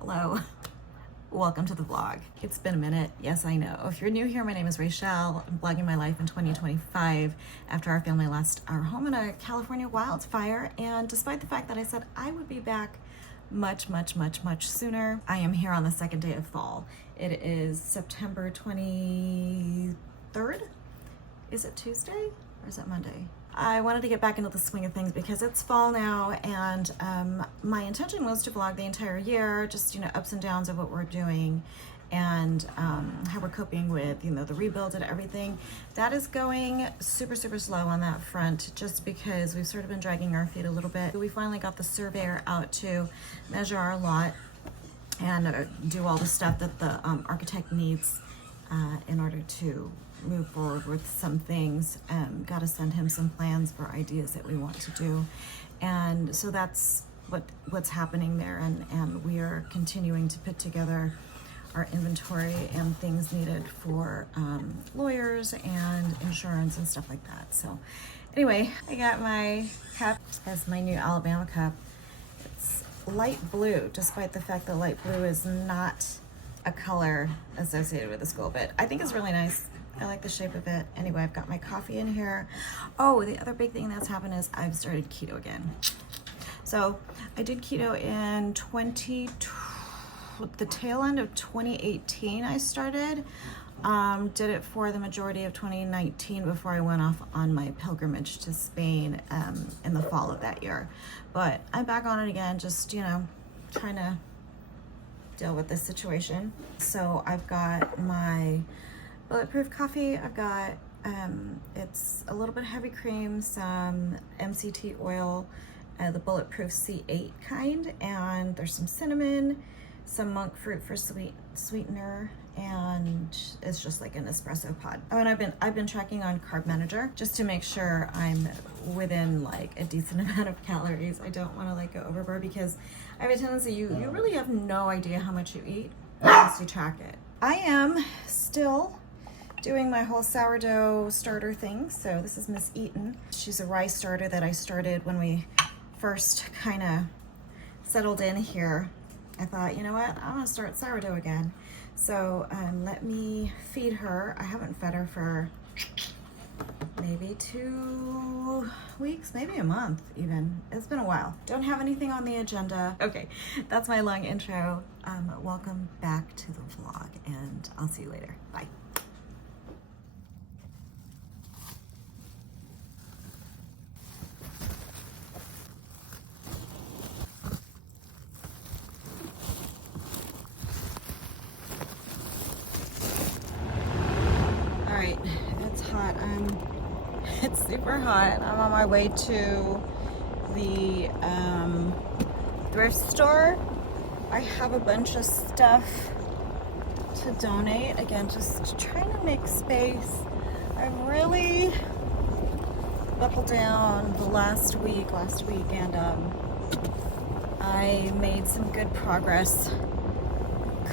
Hello, welcome to the vlog. It's been a minute, yes I know. If you're new here, my name is Rachelle. I'm vlogging my life in 2025 after our family lost our home in a California wildfire, and despite the fact that I said I would be back much sooner, I am here on the second day of fall. It is September 23rd. Is it Tuesday or is it Monday? I wanted to get back into the swing of things because it's fall now, and my intention was to vlog the entire year, just, you know, ups and downs of what we're doing and how we're coping with, you know, the rebuild and everything. That is going super slow on that front, just because we've sort of been dragging our feet a little bit. We finally got the surveyor out to measure our lot and do all the stuff that the architect needs in order to move forward with some things. Got to send him some plans for ideas that we want to do, and so that's what's happening there, and we are continuing to put together our inventory and things needed for lawyers and insurance and stuff like that. So anyway, I got my cup as my new Alabama cup. It's light blue, despite the fact that light blue is not a color associated with the school, but I think it's really nice. I like the shape of it. Anyway, I've got my coffee in here. Oh, the other big thing that's happened is I've started keto again. So I did keto in the tail end of 2018 I started. Did it for the majority of 2019 before I went off on my pilgrimage to Spain in the fall of that year. But I'm back on it again, just, you know, trying to deal with this situation. So I've got my bulletproof coffee. I've got it's a little bit heavy cream, some MCT oil, the bulletproof C8 kind, and there's some cinnamon, some monk fruit for sweetener, and it's just like an espresso pod. Oh, and I've been tracking on Carb Manager just to make sure I'm within like a decent amount of calories. I don't want to like go overboard, because I have a tendency, you really have no idea how much you eat unless you track it. I am still doing my whole sourdough starter thing. So this is Miss Eaton. She's a rice starter that I started when we first kind of settled in here. I thought, you know what, I'm gonna start sourdough again. So let me feed her. I haven't fed her for maybe 2 weeks, maybe a month even. It's been a while. Don't have anything on the agenda. Okay, that's my long intro. Welcome back to the vlog, and I'll see you later. Bye. It's hot. It's super hot. I'm on my way to the thrift store. I have a bunch of stuff to donate. Again, just trying to make space. I really buckled down the last week, and I made some good progress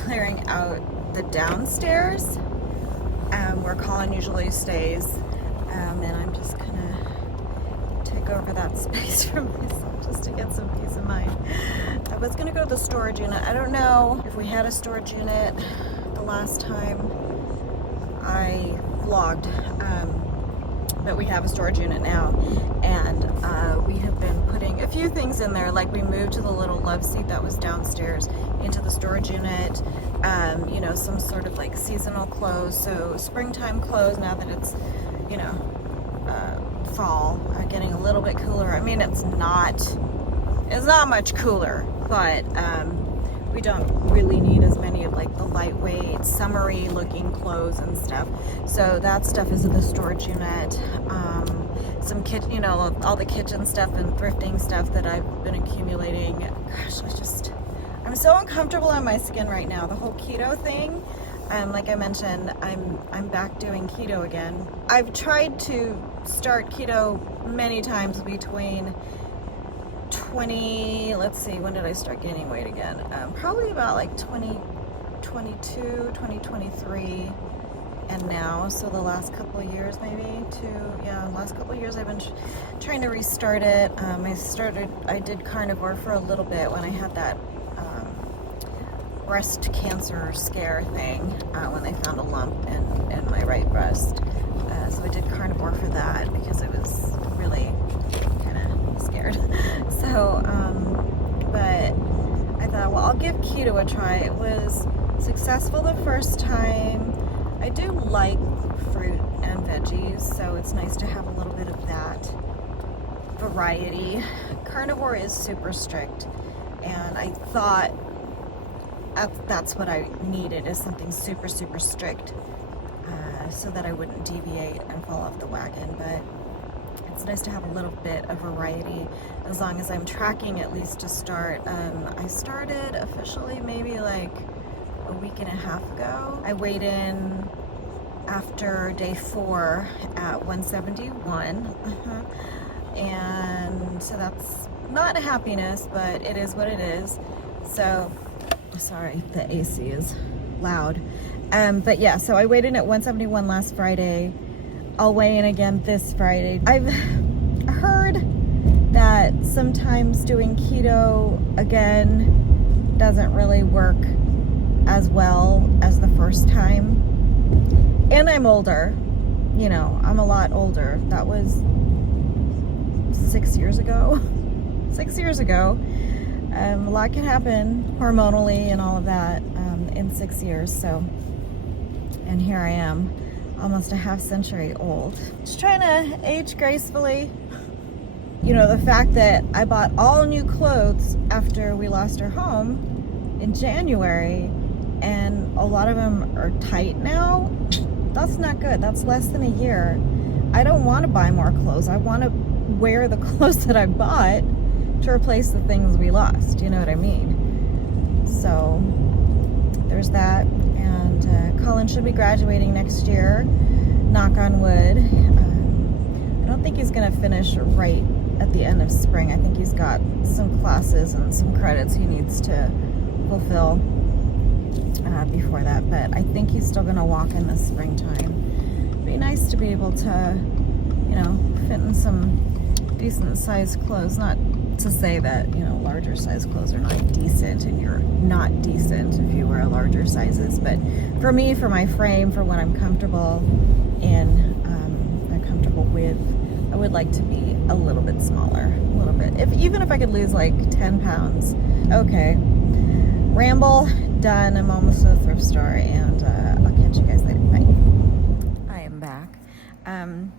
clearing out the downstairs, where Colin usually stays, and I'm just gonna take over that space for myself just to get some peace of mind. I was gonna go to the storage unit. I don't know if we had a storage unit the last time I vlogged, but we have a storage unit now, and we have been putting a few things in there. Like, we moved to the little love seat that was downstairs into the storage unit. You know, some sort of like seasonal clothes, so springtime clothes now that it's, you know, fall, getting a little bit cooler. I mean, it's not much cooler, but we don't really need as many of like the lightweight, summery looking clothes and stuff. So that stuff is in the storage unit. Some kitchen, you know, all the kitchen stuff and thrifting stuff that I've been accumulating. Gosh, I'm so uncomfortable in my skin right now. The whole keto thing, like I mentioned, I'm back doing keto again. I've tried to start keto many times between let's see, when did I start gaining weight again? Probably about like 2022, 2023, and now. So the last couple of years, maybe last couple of years I've been trying to restart it. I did carnivore for a little bit when I had that breast cancer scare thing when they found a lump in my right breast. So I did carnivore for that because I was really kind of scared. So, but I thought, well, I'll give keto a try. It was successful the first time. I do like fruit and veggies, so it's nice to have a little bit of that variety. Carnivore is super strict, and I thought that's what I needed, is something super, super strict, so that I wouldn't deviate and fall off the wagon. But it's nice to have a little bit of variety, as long as I'm tracking at least to start. I started officially maybe like a week and a half ago. I weighed in after day 4 at 171. And so that's not a happiness, but it is what it is. So, sorry, the AC is loud. But yeah, so I weighed in at 171 last Friday. I'll weigh in again this Friday. I've heard that sometimes doing keto again doesn't really work as well as the first time. And I'm older, you know, I'm a lot older. That was 6 years ago. 6 years ago. A lot can happen hormonally and all of that in 6 years. So, and here I am, almost a half century old. Just trying to age gracefully. You know, the fact that I bought all new clothes after we lost our home in January, and a lot of them are tight now, that's not good. That's less than a year. I don't want to buy more clothes. I want to wear the clothes that I bought to replace the things we lost. You know what I mean? So there's that. And Colin should be graduating next year, knock on wood. I don't think he's going to finish right at the end of spring. I think he's got some classes and some credits he needs to fulfill before that, but I think he's still going to walk in the springtime. It'd be nice to be able to, you know, fit in some decent sized clothes. Not to say that, you know, larger size clothes are not decent and you're not decent if you wear larger sizes, but for me, for my frame, for what I'm comfortable in, I'm comfortable with, I would like to be a little bit smaller, a little bit. Even if I could lose like 10 pounds. Okay, ramble done. I'm almost to the thrift store, and I'll catch you guys later. Bye. I am back.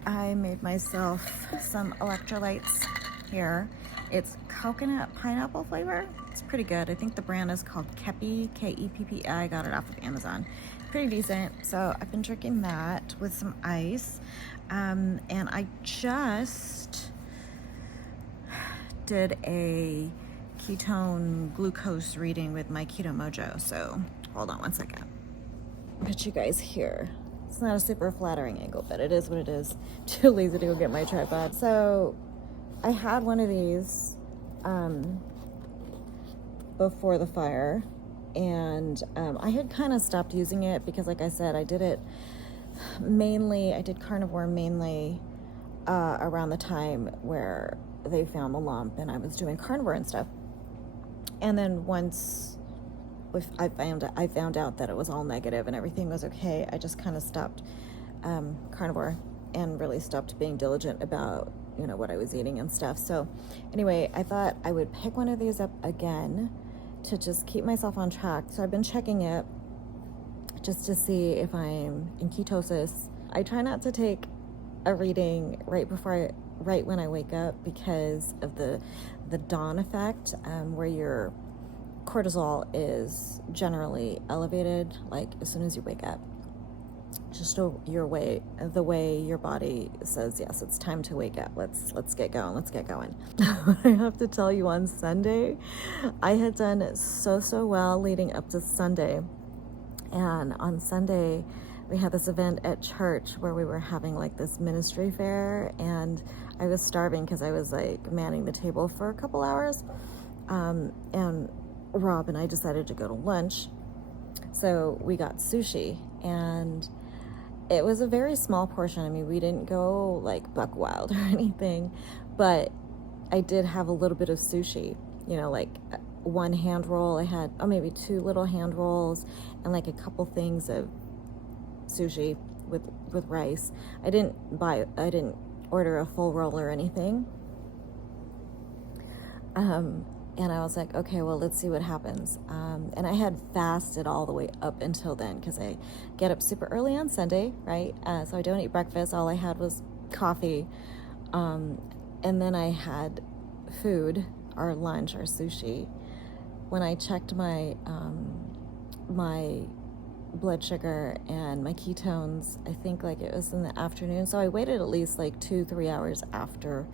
I made myself some electrolytes here. It's coconut pineapple flavor. It's pretty good. I think the brand is called Kepi, Keppi. I got it off of Amazon. Pretty decent. So I've been drinking that with some ice. And I just did a ketone glucose reading with my Keto Mojo. So hold on one second. I'll get you guys here. It's not a super flattering angle, but it is what it is. Too lazy to go get my tripod. So I had one of these before the fire, and I had kind of stopped using it because, like I said, I did carnivore mainly around the time where they found the lump and I was doing carnivore and stuff. And then once I found out that it was all negative and everything was okay, I just kind of stopped carnivore and really stopped being diligent about, you know, what I was eating and stuff. So anyway, I thought I would pick one of these up again to just keep myself on track. So I've been checking it just to see if I'm in ketosis. I try not to take a reading right when I wake up because of the dawn effect, where your cortisol is generally elevated like as soon as you wake up. Just the way your body says, yes, it's time to wake up. Let's get going. I have to tell you, on Sunday, I had done so well leading up to Sunday. And on Sunday, we had this event at church where we were having like this ministry fair, and I was starving because I was like manning the table for a couple hours. And Rob and I decided to go to lunch. So we got sushi, and it was a very small portion. I mean, we didn't go like buck wild or anything, but I did have a little bit of sushi, you know, like one hand roll. I had, maybe 2 little hand rolls and like a couple things of sushi with rice. I didn't order a full roll or anything. And I was like, okay, well, let's see what happens. And I had fasted all the way up until then because I get up super early on Sunday, right? So I don't eat breakfast. All I had was coffee. And then I had food, our lunch, our sushi. When I checked my my blood sugar and my ketones, I think like it was in the afternoon. So I waited at least like 2-3 hours after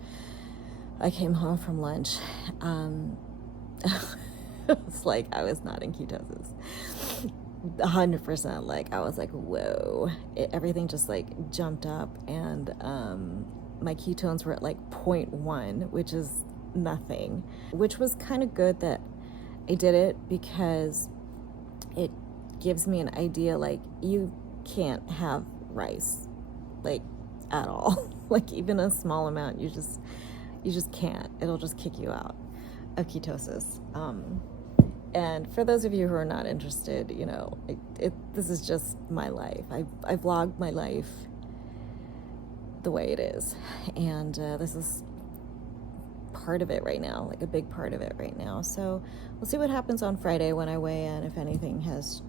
I came home from lunch. It's like I was not in ketosis. 100%. Like I was like, whoa. Everything just like jumped up, and my ketones were at like 0.1, which is nothing. Which was kind of good that I did it, because it gives me an idea like you can't have rice like at all. Like even a small amount, you just can't. It'll just kick you out of ketosis. And for those of you who are not interested, you know, this is just my life. I vlog my life the way it is, and this is part of it right now, like a big part of it right now. So we'll see what happens on Friday when I weigh in, if anything has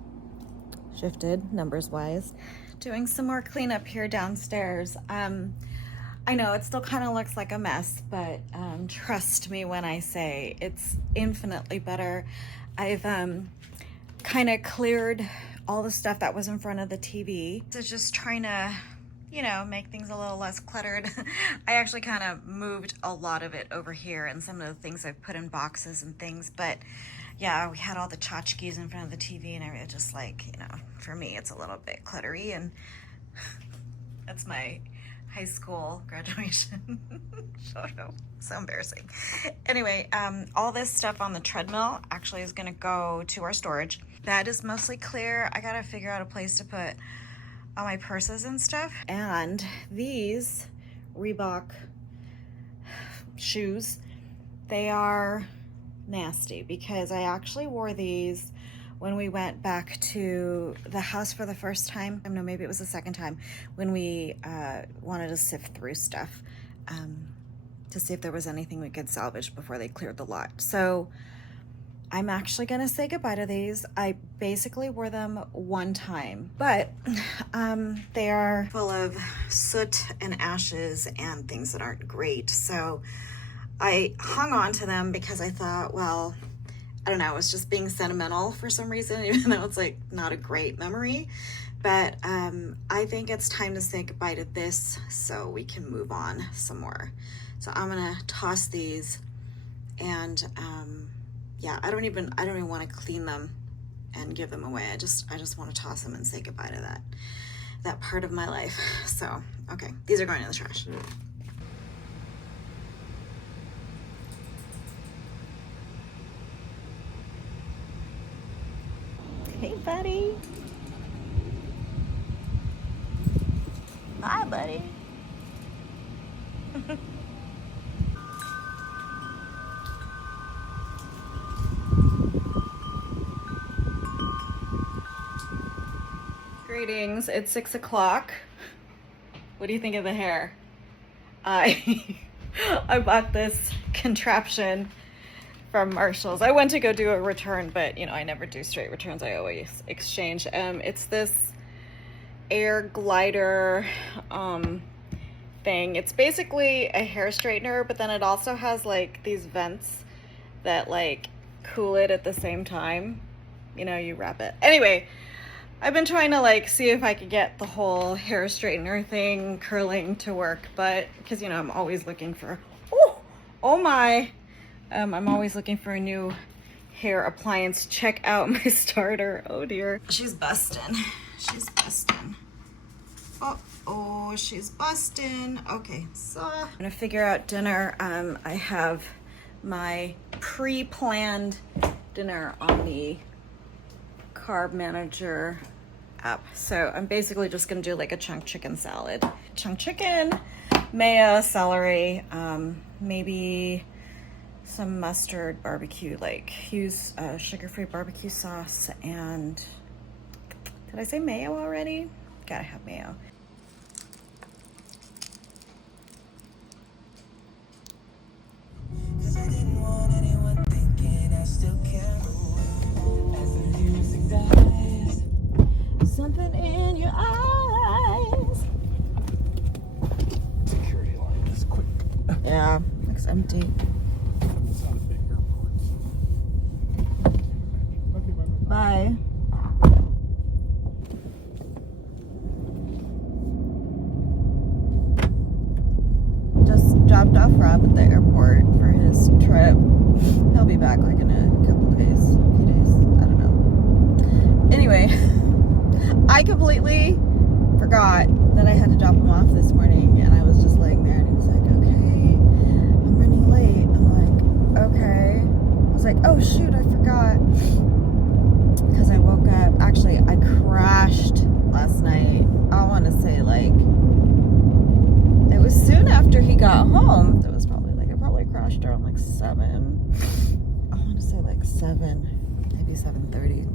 shifted numbers wise. Doing some more cleanup here downstairs. I know it still kind of looks like a mess, but trust me when I say it's infinitely better. I've kind of cleared all the stuff that was in front of the TV. So just trying to, you know, make things a little less cluttered. I actually kind of moved a lot of it over here, and some of the things I've put in boxes and things. But yeah, we had all the tchotchkes in front of the TV, and I just like, you know, for me, it's a little bit cluttery, and that's my high school graduation photo. So embarrassing. Anyway, all this stuff on the treadmill actually is gonna go to our storage. That is mostly clear. I gotta figure out a place to put all my purses and stuff. And these Reebok shoes, they are nasty because I actually wore these when we went back to the house for the first time. No, maybe it was the second time, when we wanted to sift through stuff to see if there was anything we could salvage before they cleared the lot. So I'm actually gonna say goodbye to these. I basically wore them one time, but they are full of soot and ashes and things that aren't great. So I hung on to them because I thought, well, I don't know, it was just being sentimental for some reason, even though it's like not a great memory. But I think it's time to say goodbye to this so we can move on some more. So I'm gonna toss these, and yeah, I don't even want to clean them and give them away. I just want to toss them and say goodbye to that part of my life. So okay, these are going in the trash. Hey, buddy. Bye, buddy. Greetings. It's 6 o'clock. What do you think of the hair? I bought this contraption from Marshall's. I went to go do a return, but you know, I never do straight returns. I always exchange. It's this air glider thing. It's basically a hair straightener, but then it also has like these vents that like cool it at the same time. You know, you wrap it. Anyway, I've been trying to like see if I could get the whole hair straightener thing curling to work, but because you know, I'm always looking for oh my. I'm always looking for a new hair appliance. Check out my starter. Oh dear. She's busting. She's busting. Oh, she's busting. Okay, so I'm gonna figure out dinner. I have my pre-planned dinner on the Carb Manager app. So I'm basically just gonna do like a chunk chicken salad. Chunk chicken, mayo, celery, maybe some mustard barbecue, like use sugar-free barbecue sauce, and did I say mayo already? Gotta have mayo. Something in your eyes. Security line is quick. Yeah, looks empty. It's not a big airport. Okay, bye. Bye. Just dropped off Rob at the airport for his trip. He'll be back like in a couple of days, a few days, I don't know. Anyway, I completely forgot that I had to drop him off this morning, and I was just laying there and he was like, okay, I'm running late. I'm like, okay. I was like, oh shoot, I forgot. Because I woke up, actually I crashed last night. I want to say like, it was soon after he got home. It was probably like, I probably crashed around like 7. I want to say like 7, maybe 7:30.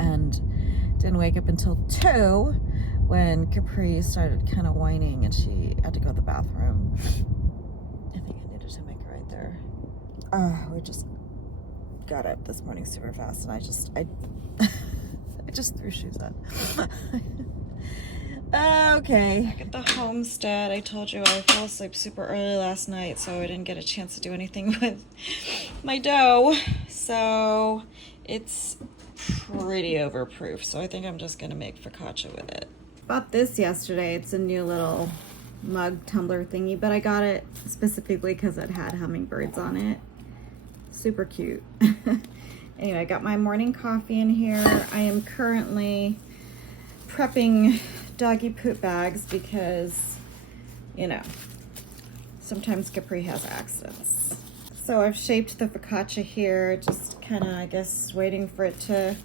And didn't wake up until 2 when Capri started kind of whining and she had to go to the bathroom. I think I needed to make it right there. We just got up this morning super fast, and I just threw shoes on. Okay, back at the homestead. I told you I fell asleep super early last night, so I didn't get a chance to do anything with my dough. So it's pretty overproof, so I think I'm just gonna make focaccia with it. Bought this yesterday. It's a new little mug tumbler thingy, but I got it specifically because it had hummingbirds on it. Super cute. Anyway, I got my morning coffee in here. I am currently prepping doggy poop bags because, you know, sometimes Capri has accidents. So I've shaped the focaccia here, just kind of, I guess, waiting for it to,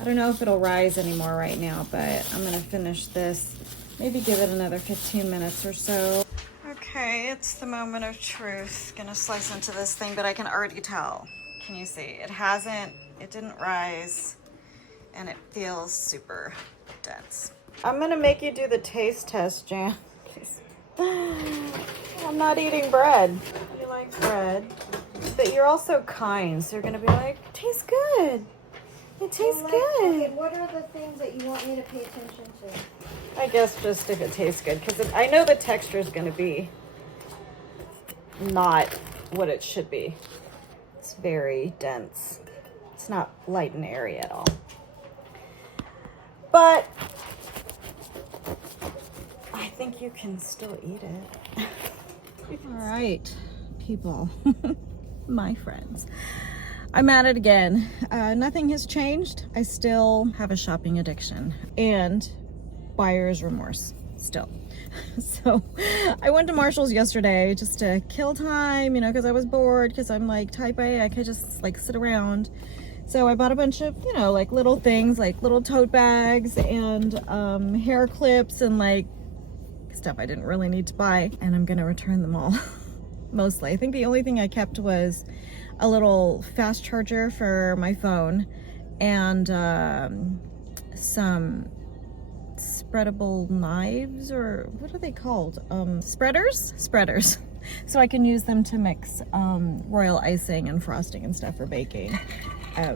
I don't know if it'll rise anymore right now, but I'm gonna finish this, maybe give it another 15 minutes or so. Okay, it's the moment of truth. Gonna slice into this thing, but I can already tell. Can you see? It didn't rise, and it feels super dense. I'm gonna make you do the taste test, Jan. I'm not eating bread. You like bread, but you're also kind, so you're gonna be like, tastes good. It tastes good. Okay, what are the things that you want me to pay attention to? I guess just if it tastes good, because I know the texture is gonna be not what it should be. It's very dense. It's not light and airy at all. But I think you can still eat it. All right, people, my friends. I'm at it again. Nothing has changed. I still have a shopping addiction and buyer's remorse still. So I went to Marshall's yesterday just to kill time, you know, because I was bored, because I'm like type A, I could just like sit around. So I bought a bunch of, you know, like little things, like little tote bags and hair clips and like stuff I didn't really need to buy, and I'm gonna return them all. Mostly. I think the only thing I kept was a little fast charger for my phone and some spreadable knives, or what are they called? Spreaders. So I can use them to mix royal icing and frosting and stuff for baking.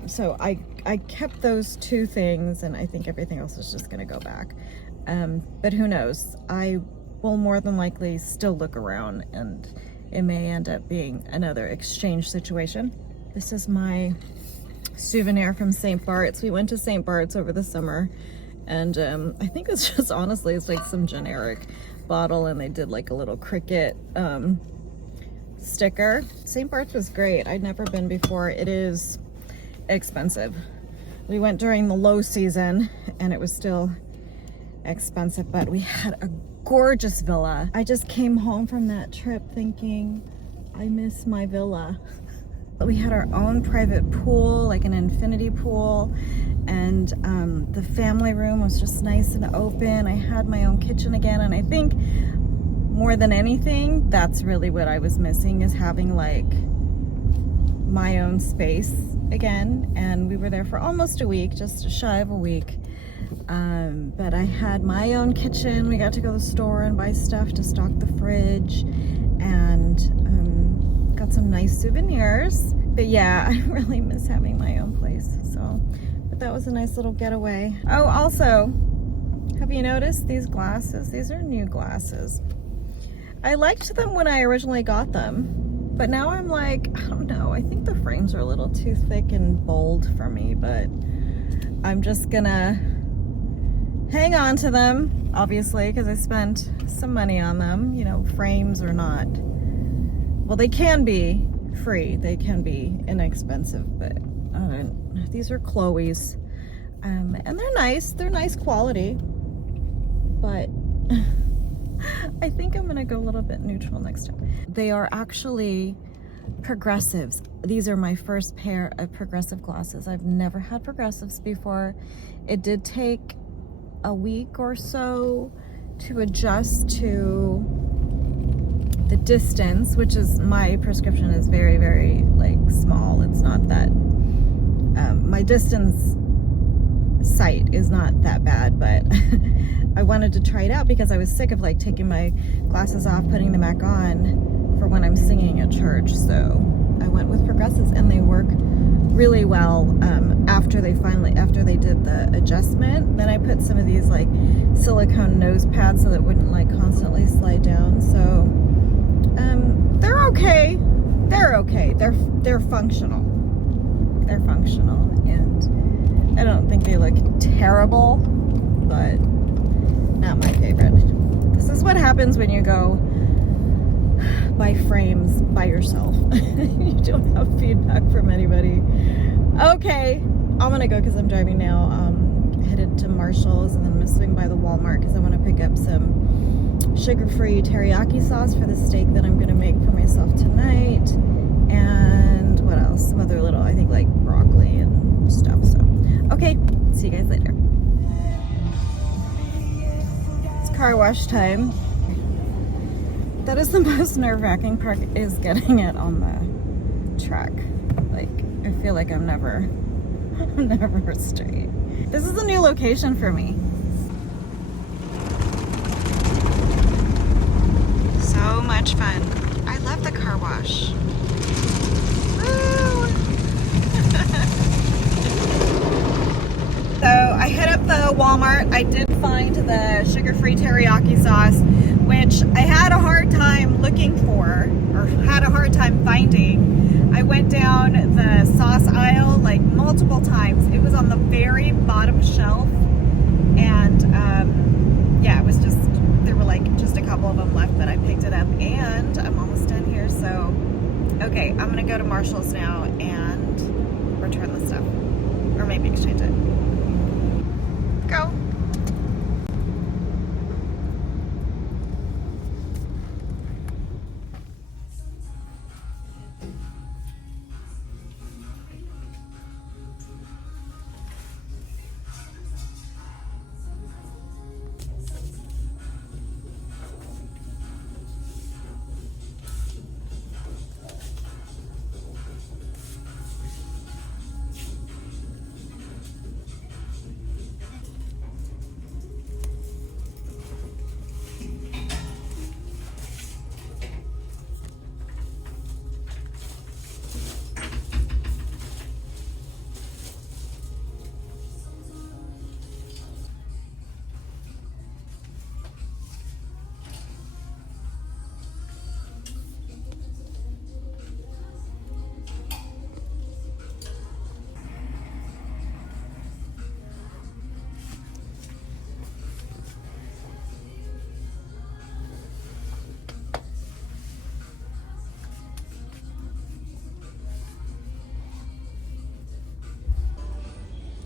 So I kept those 2 things, and I think everything else is just gonna go back. But who knows? I will more than likely still look around, and it may end up being another exchange situation. This is my souvenir from St. Bart's. We went to St. Bart's over the summer, and I think it's just, honestly, it's like some generic bottle, and they did like a little cricket sticker. St. Bart's was great. I'd never been before. It is expensive. We went during the low season, and it was still expensive, but we had a gorgeous villa. I just came home from that trip thinking, I miss my villa. We had our own private pool, like an infinity pool, and the family room was just nice and open. I had my own kitchen again, and I think more than anything, that's really what I was missing, is having like my own space again. And we were there for almost a week, just shy of a week. But I had my own kitchen. We got to go to the store and buy stuff to stock the fridge, and got some nice souvenirs. But yeah, I really miss having my own place. So, but that was a nice little getaway. Oh, also, have you noticed these glasses? These are new glasses. I liked them when I originally got them, but now I'm like, I don't know, I think the frames are a little too thick and bold for me, but I'm just gonna hang on to them, obviously, because I spent some money on them. You know, frames are not, well, they can be free, they can be inexpensive, but these are Chloe's, and they're nice quality, but I think I'm gonna go a little bit neutral next time. They are actually progressives. These are my first pair of progressive glasses. I've never had progressives before. It did take a week or so to adjust to the distance, which is, my prescription is very, very like small. It's not that, my distance sight is not that bad, but I wanted to try it out because I was sick of like taking my glasses off, putting them back on for when I'm singing at church. So I went with progressives, and they work really well. After they did the adjustment, then I put some of these like silicone nose pads so that it wouldn't like constantly slide down. So they're okay. They're functional. They're functional, and I don't think they look terrible, but not my favorite. This is what happens when you go buy frames by yourself. You don't have feedback from anybody. Okay, I'm gonna go because I'm driving now. Headed to Marshall's, and then I'm gonna swing by the Walmart because I want to pick up some sugar-free teriyaki sauce for the steak that I'm gonna make for myself tonight. And what else? Some other little, I think, like broccoli and stuff. So, okay, see you guys later. It's car wash time. That is the most nerve-wracking part, is getting it on the track. Like, I feel like I'm never straight. This is a new location for me. So much fun. I love the car wash. Woo! So I hit up the Walmart. I did find the sugar-free teriyaki sauce, which I had a hard time looking for, or had a hard time finding. I went down the sauce aisle like multiple times. It was on the very bottom shelf, and yeah, it was just, there were like just a couple of them left, but I picked it up, and I'm almost done here. So okay, I'm gonna go to Marshall's now and return the stuff, or maybe exchange it. Go.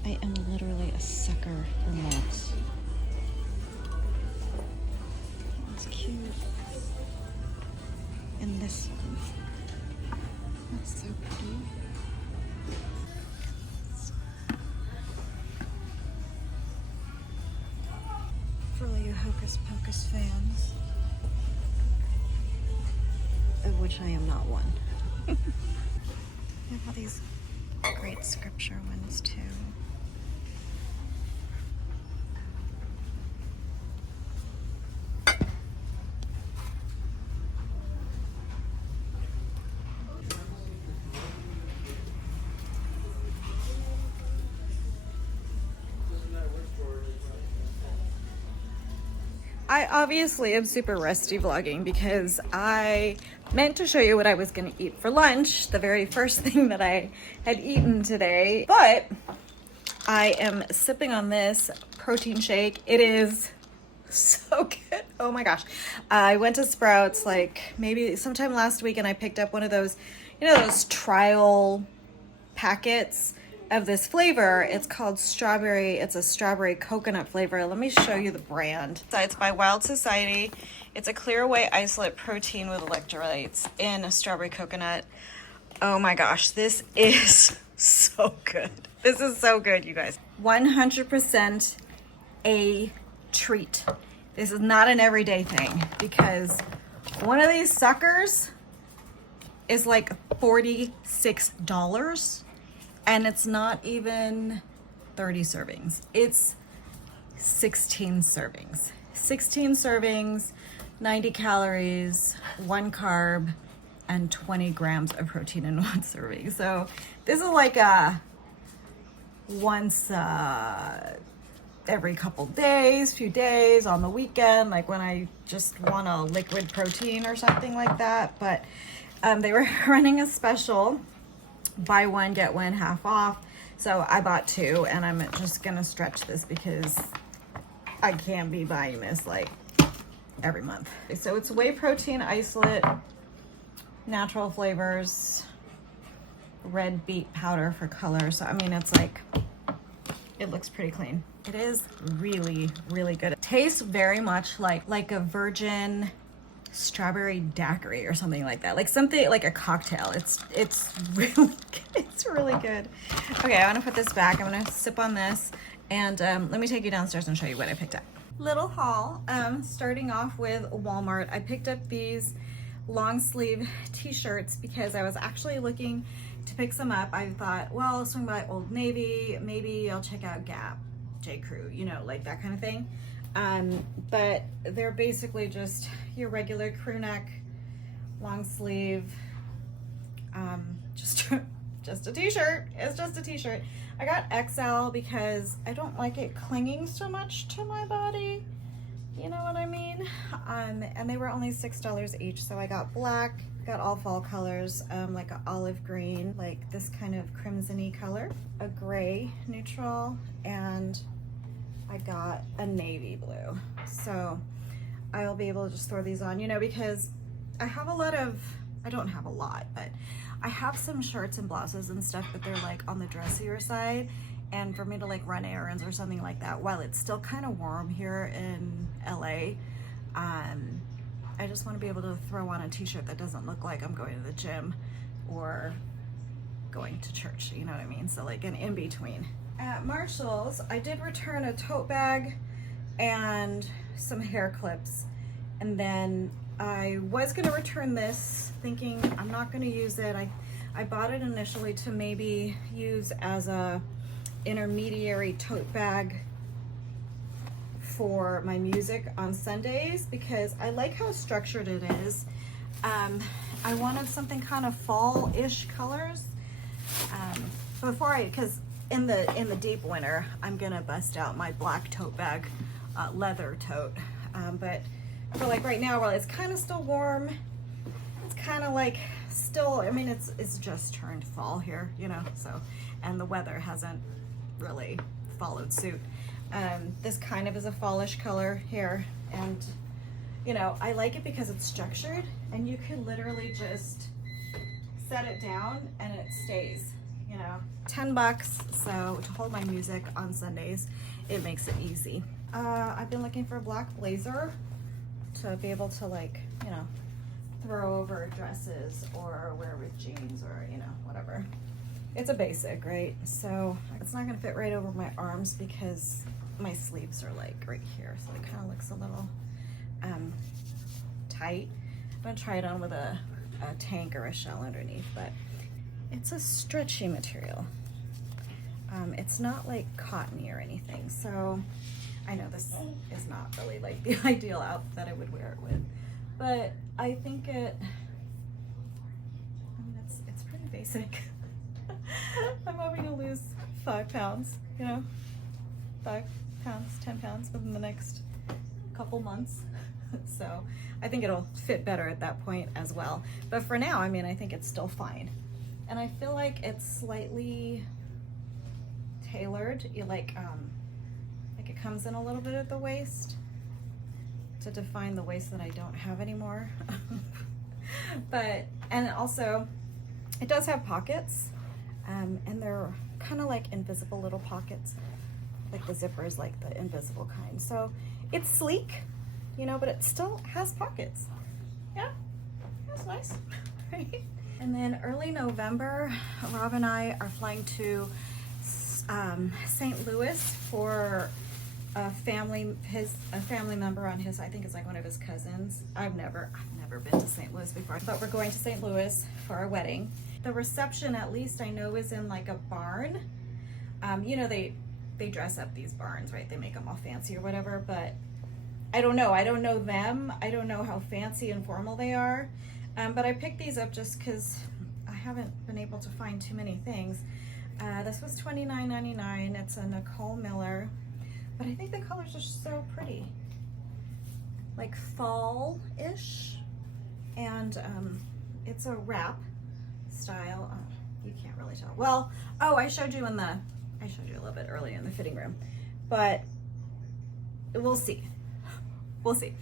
I am literally a sucker for moths. That's cute. And this one. That's so pretty. For all you Hocus Pocus fans. which I am not one. We have all these great scripture ones too. I obviously am super rusty vlogging because I meant to show you what I was going to eat for lunch, the very first thing that I had eaten today, but I am sipping on this protein shake. It is so good. Oh my gosh. I went to Sprouts like maybe sometime last week and I picked up one of those, you know, those trial packets of this flavor. It's called strawberry. It's a strawberry coconut flavor. Let me show you the brand. It's by Wild Society. It's a clear whey isolate protein with electrolytes in a strawberry coconut. Oh my gosh, this is so good. This is so good, you guys. 100% a treat. This is not an everyday thing because one of these suckers is like $46. And it's not even 30 servings. It's 16 servings. 16 servings, 90 calories, 1 carb, and 20 grams of protein in one serving. So this is like a once every couple days, few days, on the weekend, like when I just want a liquid protein or something like that. But they were running a special. Buy one, get one half off. So I bought 2 and I'm just gonna stretch this because I can't be buying this like every month. So it's whey protein isolate, natural flavors, red beet powder for color. So I mean, it's like, it looks pretty clean. It is really, really good. It tastes very much like a virgin strawberry daiquiri or something like that, like something like a cocktail. It's really good. It's really good. Okay, I want to put this back. I'm gonna sip on this and let me take you downstairs and show you what I picked up. Little haul. Starting off with Walmart. I picked up these long sleeve t-shirts because I was actually looking to pick some up. I thought, well, I'll swing by Old Navy, maybe I'll check out Gap, J. Crew, you know, like that kind of thing. But they're basically just your regular crew neck, long sleeve, just a t-shirt. It's just a t-shirt. I got XL because I don't like it clinging so much to my body. You know what I mean? And they were only $6 each. So I got black, got all fall colors, like an olive green, like this kind of crimson-y color, a gray neutral, and I got a navy blue. So I'll be able to just throw these on, you know, because I have a lot of, I don't have a lot, but I have some shirts and blouses and stuff, but they're like on the dressier side. And for me to like run errands or something like that, while it's still kind of warm here in LA, I just want to be able to throw on a t-shirt that doesn't look like I'm going to the gym or going to church, you know what I mean? So like an in-between. At Marshall's, I did return a tote bag and some hair clips. And then I was gonna return this thinking I'm not gonna use it. I bought it initially to maybe use as a intermediary tote bag for my music on Sundays because I like how structured it is. I wanted something kind of fall-ish colors. Because in the deep winter, I'm gonna bust out my black tote bag, leather tote. But for like right now, while it's kind of still warm, it's kind of like still, I mean, it's just turned fall here, you know, so, and the weather hasn't really followed suit. This kind of is a fallish color here, and you know, I like it because it's structured and you could literally just set it down and it stays, you know. $10, so to hold my music on Sundays, it makes it easy. I've been looking for a black blazer to be able to, like, you know, throw over dresses or wear with jeans or, you know, whatever. It's a basic, right? So it's not gonna fit right over my arms because my sleeves are like right here, so it kind of looks a little tight. I'm gonna try it on with a a tank or a shell underneath, but it's a stretchy material. It's not like cottony or anything, so I know this is not really like the ideal outfit that I would wear it with, but I think it's pretty basic. I'm hoping to lose 5 pounds, you know, 5 pounds, 10 pounds within the next couple months. So I think it'll fit better at that point as well. But for now, I mean, I think it's still fine. And I feel like it's slightly tailored, like it comes in a little bit at the waist to define the waist that I don't have anymore. And also it does have pockets, and they're kind of like invisible little pockets, like the zipper is like the invisible kind. So it's sleek, you know, but it still has pockets. Yeah, that's nice, right? And then early November, Rob and I are flying to St. Louis for a family member on his, I think it's like one of his cousins. I've never been to St. Louis before, but we're going to St. Louis for our wedding. The reception, at least I know, is in like a barn. You know, they dress up these barns, right? They make them all fancy or whatever, but I don't know them. I don't know how fancy and formal they are. But I picked these up just because I haven't been able to find too many things. This was $29.99. It's a Nicole Miller, but I think the colors are so pretty, like fall-ish, and it's a wrap style. You can't really tell. Well, oh, I showed you a little bit earlier in the fitting room, but we'll see. We'll see.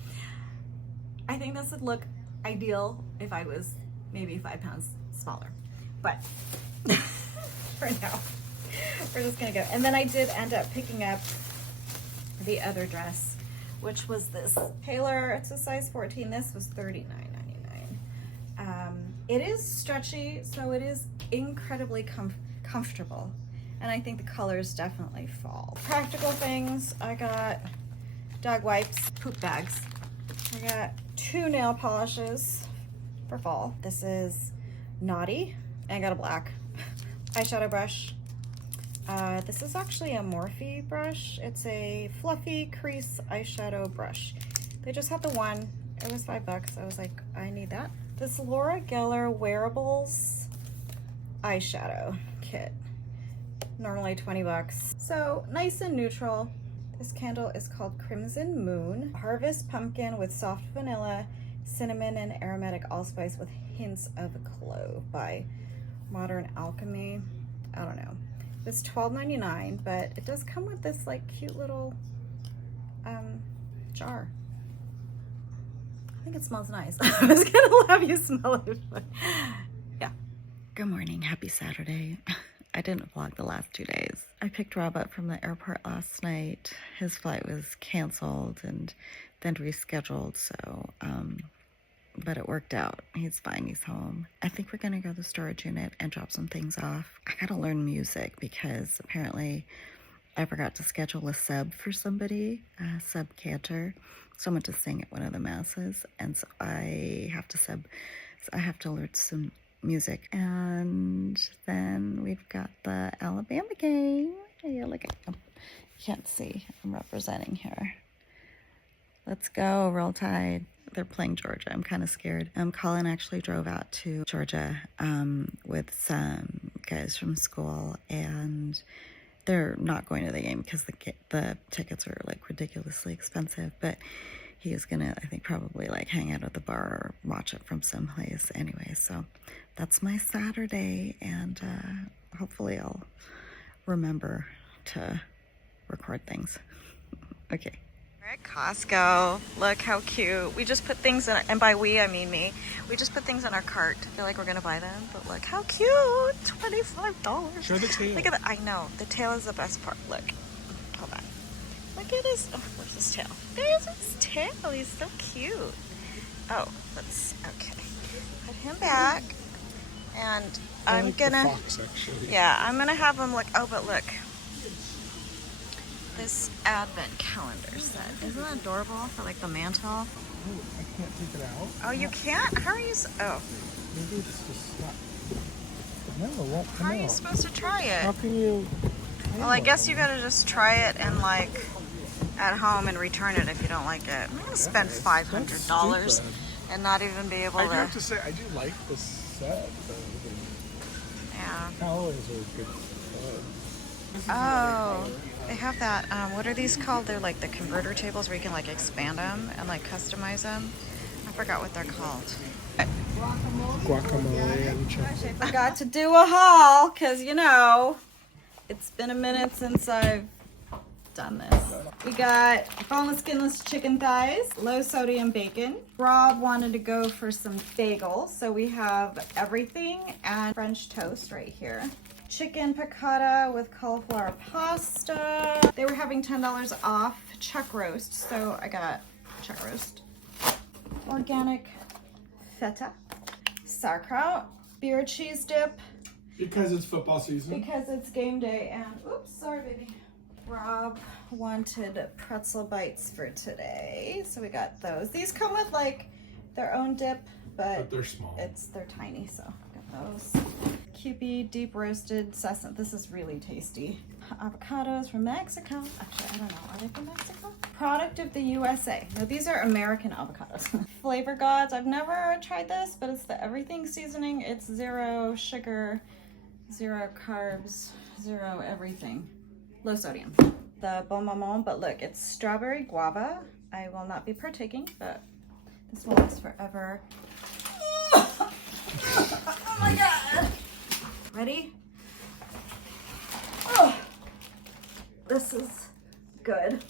I think this would look ideal if I was maybe 5 pounds smaller, but for now, we're just gonna go. And then I did end up picking up the other dress, which was this Taylor. It's a size 14. This was $39.99. It is stretchy, so it is incredibly comfortable, and I think the colors definitely fall. Practical things: I got dog wipes, poop bags. I got 2 nail polishes for fall. This is Naughty, and I got a black eyeshadow brush. This is actually a Morphe brush. It's a fluffy crease eyeshadow brush. They just had the one. It was $5. I was like, I need that. This Laura Geller Wearables eyeshadow kit. Normally $20. So nice and neutral. This candle is called Crimson Moon. Harvest pumpkin with soft vanilla, cinnamon, and aromatic allspice with hints of clove by Modern Alchemy. I don't know. It's $12.99, but it does come with this like cute little jar. I think it smells nice. I was gonna have you smell it, but yeah. Good morning, happy Saturday. I didn't vlog the last 2 days. I picked Rob up from the airport last night. His flight was canceled and then rescheduled, so but it worked out. He's fine, he's home. I think we're gonna go to the storage unit and drop some things off. I gotta learn music because apparently I forgot to schedule a sub for somebody, a sub cantor, someone to sing at one of the masses, and so I have to sub, so I have to learn some music. And then we've got the Alabama game. Yeah, look at them. You can't see, I'm representing here. Let's go, Roll Tide. They're playing Georgia. I'm kind of scared. Colin actually drove out to Georgia with some guys from school, and they're not going to the game because the tickets are like ridiculously expensive, but he is gonna, I think, probably like hang out at the bar or watch it from someplace anyway. So that's my Saturday, and hopefully I'll remember to record things. Okay. We're at Costco. Look how cute. We just put things in, and by we I mean me. We just put things in our cart to feel like we're gonna buy them, but look how cute. $25. Show the tail. Look at that. I know. The tail is the best part. Look. Hold on. Look at his, oh, where's his tail? There's his tail. He's so cute. Oh, let's, okay. Put him back. And I'm like gonna, the fox, actually. yeah, I'm gonna have him look, oh, but look. This advent calendar set. Isn't that adorable for like the mantle? Oh, I can't take it out. Oh, you can't? How are you, oh. Maybe it's just stuck. No, it won't How come are you out. supposed to try How it? can you? Well, I guess you gotta just try it and like at home and return it if you don't like it. I'm gonna spend $500 and not even be able I do to. have to say, I do like this set. Yeah. Colors are good. Oh, they have that. What are these called? They're like the converter tables where you can like expand them and like customize them. I forgot what they're called. Guacamole and Gosh, I forgot to do a haul because you know it's been a minute since I've done this. We got boneless, skinless chicken thighs, low sodium bacon. Rob wanted to go for some bagels, so we have everything and French toast right here. Chicken piccata with cauliflower pasta. They were having $10 off chuck roast, so I got chuck roast. Organic feta, sauerkraut, beer cheese dip. because it's football season. Because it's game day and, oops, sorry baby. Rob wanted pretzel bites for today, so we got those. These come with like their own dip, but they're small. They're tiny, so got those. Kewpie deep roasted sesame. This is really tasty. Avocados from Mexico. Actually, I don't know. Are they from Mexico? Product of the USA. No, these are American avocados. Flavor Gods. I've never tried this, but it's the everything seasoning. It's 0 sugar, 0 carbs, 0 everything. Low sodium. The Bon Maman, but look, it's strawberry guava. I will not be partaking, but this will last forever. Oh my god! Ready? Oh, this is good.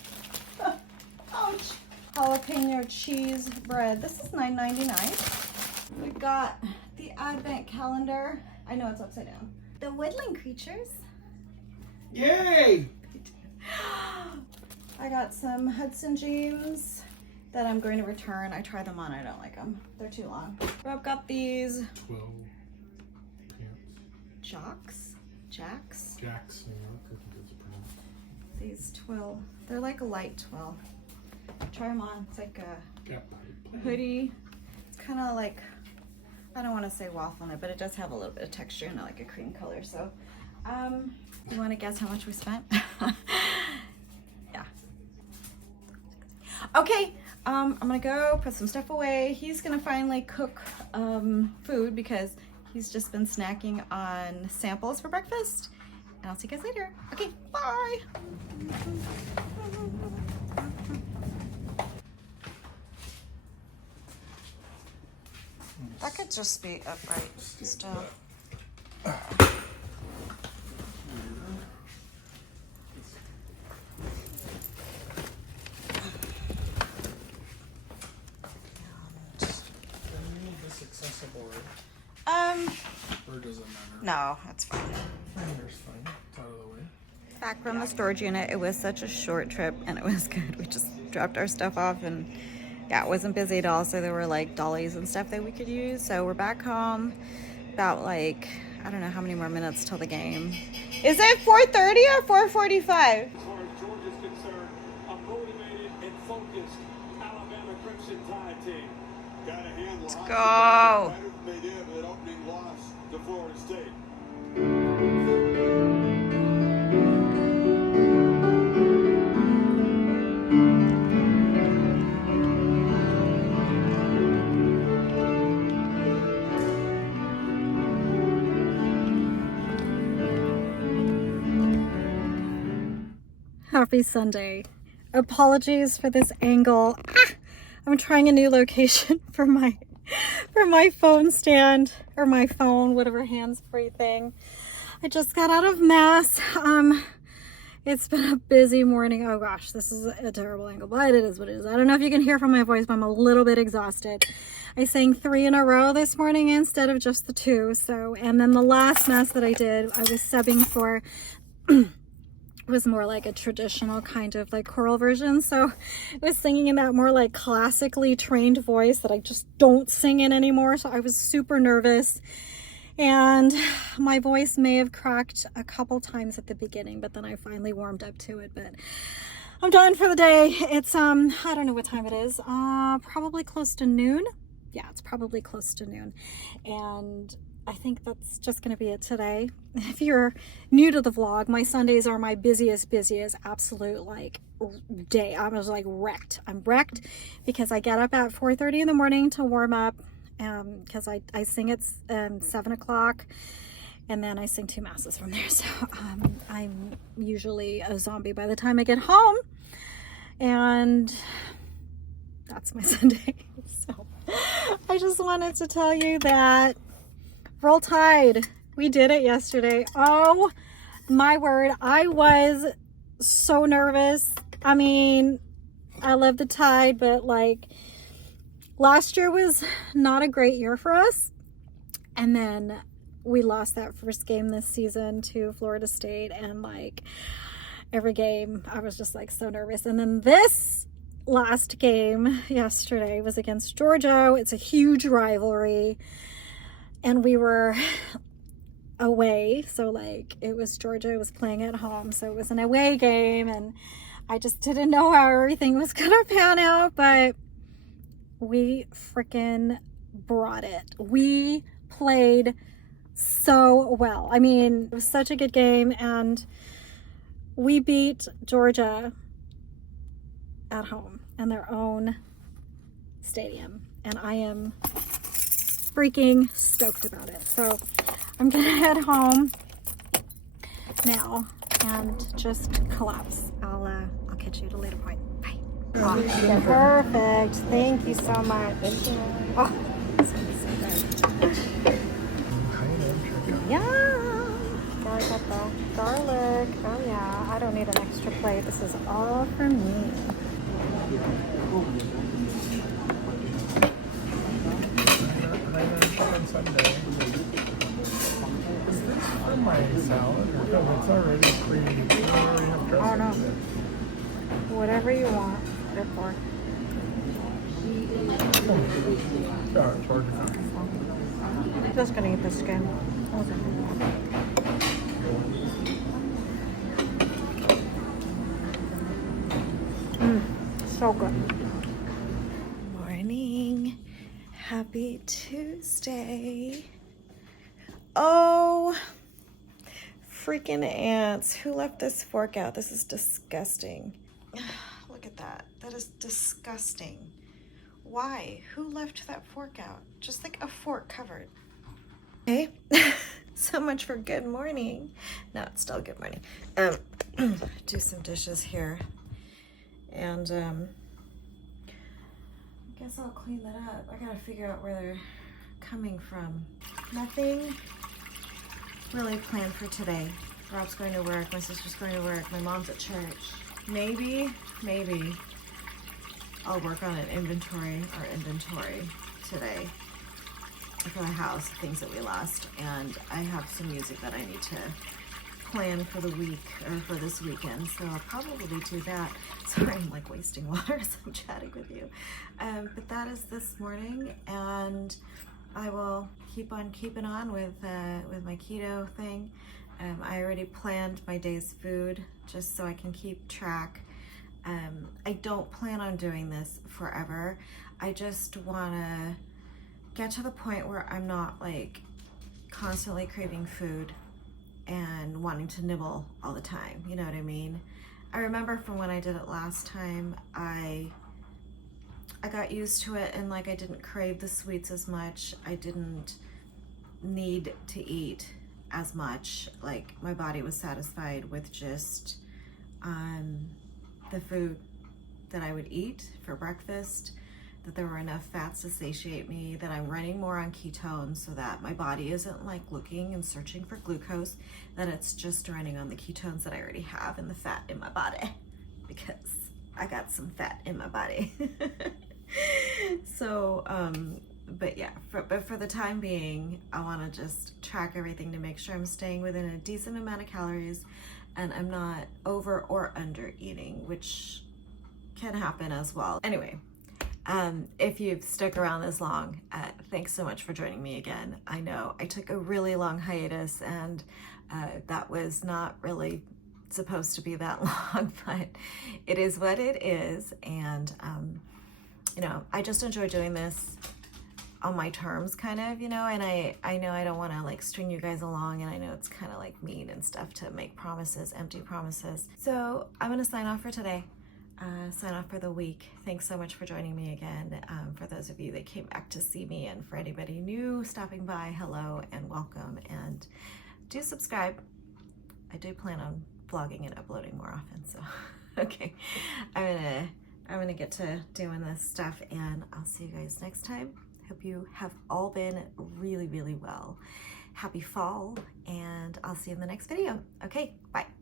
Ouch! Jalapeno cheese bread. This is $9.99. We've got the advent calendar. I know it's upside down. The woodland creatures. Yay! I got some Hudson jeans that I'm going to return. I tried them on. I don't like them. They're too long. I've got these 12 pants. Jacks. Jacks. I think it's pronounced. These twill. They're like a light twill. Try them on. It's like a Yep. hoodie. It's kind of like, I don't want to say waffle knit, but it does have a little bit of texture and like a cream color. So, you want to guess how much we spent? Yeah. Okay. I'm gonna go put some stuff away. He's gonna finally cook food because he's just been snacking on samples for breakfast. And I'll see you guys later. Okay, bye. That could just be upright still. Or does it matter? No, that's fine. There's fine. It's out of the way. Back from the storage unit. It was such a short trip and it was good. We just dropped our stuff off and yeah, it wasn't busy at all. So there were like dollies and stuff that we could use. So we're back home about like, I don't know how many more minutes till the game. Is it 4:30 or 4:45? As far as Georgia's concerned, a motivated and focused Alabama Crimson Tide team. Got a handle. Let's go. Better than they did with that opening loss to Florida State. Happy Sunday. Apologies for this angle. I'm trying a new location for my phone stand or my phone, whatever hands-free thing. I just got out of mass. It's been a busy morning. Oh gosh, this is a terrible angle, but it is what it is. I don't know if you can hear from my voice, but I'm a little bit exhausted. I sang 3 in a row this morning instead of just the 2. So, and then the last mass that I did, I was subbing for was more like a traditional kind of like choral version. So I was singing in that more like classically trained voice that I just don't sing in anymore. So I was super nervous and my voice may have cracked a couple times at the beginning, but then I finally warmed up to it. But I'm done for the day. It's I don't know what time it is. Probably close to noon. yeah, it's probably close to noon. And I think that's just going to be it today. If you're new to the vlog, my Sundays are my busiest absolute like day. I was like wrecked. I'm wrecked because I get up at 4:30 in the morning to warm up, because I sing at 7 o'clock, and then I sing 2 masses from there. So I'm usually a zombie by the time I get home, and that's my Sunday. So I just wanted to tell you that Roll Tide, we did it yesterday. Oh my word, I was so nervous. I mean, I love the Tide, but like last year was not a great year for us, and then we lost that first game this season to Florida State, and like every game I was just like so nervous. And then this last game yesterday was against Georgia. It's a huge rivalry, and we were away, so like it was Georgia was playing at home, so it was an away game, and I just didn't know how everything was gonna pan out, but we freaking brought it. We played so well. I mean, it was such a good game, and we beat Georgia at home in their own stadium, and I am freaking stoked about it. So I'm gonna head home now and just collapse. I'll catch you at a later point. Bye. Oh, perfect. Thank you so much. Oh, this one is so good. Yeah. Gotta get the garlic. Oh yeah. I don't need an extra plate. This is all for me. On Sunday. Is this for my salad? No, it's already pre. Oh no. Whatever you want. Good for. Yeah, it's hard to I'm just gonna eat the skin. So good. Morning. Happy Tuesday. Oh, freaking ants. Who left this fork out? This is disgusting. Look at that. That is disgusting. Why? Who left that fork out? Just like a fork covered. Okay. So much for good morning. No, it's still good morning. Do some dishes here. And I guess I'll clean that up. I gotta figure out where they're coming from. Nothing really planned for today. Rob's going to work, my sister's going to work, my mom's at church. Maybe I'll work on an inventory today for the house, things that we lost. And I have some music that I need to plan for the week, or for this weekend, so I'll probably do that. Sorry, I'm like wasting water as I'm chatting with you. But that is this morning, and I will keep on keeping on with my keto thing. I already planned my day's food just so I can keep track. I don't plan on doing this forever. I just want to get to the point where I'm not like constantly craving food and wanting to nibble all the time, you know what I mean? I remember from when I did it last time, I got used to it, and like I didn't crave the sweets as much. I didn't need to eat as much. Like my body was satisfied with just the food that I would eat for breakfast, that there were enough fats to satiate me, that I'm running more on ketones so that my body isn't like looking and searching for glucose, that it's just running on the ketones that I already have and the fat in my body, because I got some fat in my body. So, but yeah, but for the time being, I want to just track everything to make sure I'm staying within a decent amount of calories and I'm not over or under eating, which can happen as well. Anyway, if you've stuck around this long, thanks so much for joining me again. I know I took a really long hiatus, and that was not really supposed to be that long, but it is what it is. And you know, I just enjoy doing this. on my terms, kind of, you know, and I know I don't want to like string you guys along, and I know it's kind of like mean and stuff to make promises, empty promises. So I'm going to sign off for today, sign off for the week. Thanks so much for joining me again. For those of you that came back to see me, and for anybody new stopping by, hello and welcome, and do subscribe. I do plan on vlogging and uploading more often, so okay, I'm gonna get to doing this stuff, and I'll see you guys next time. Hope you have all been really, really well. Happy fall, and I'll see you in the next video. Okay, bye.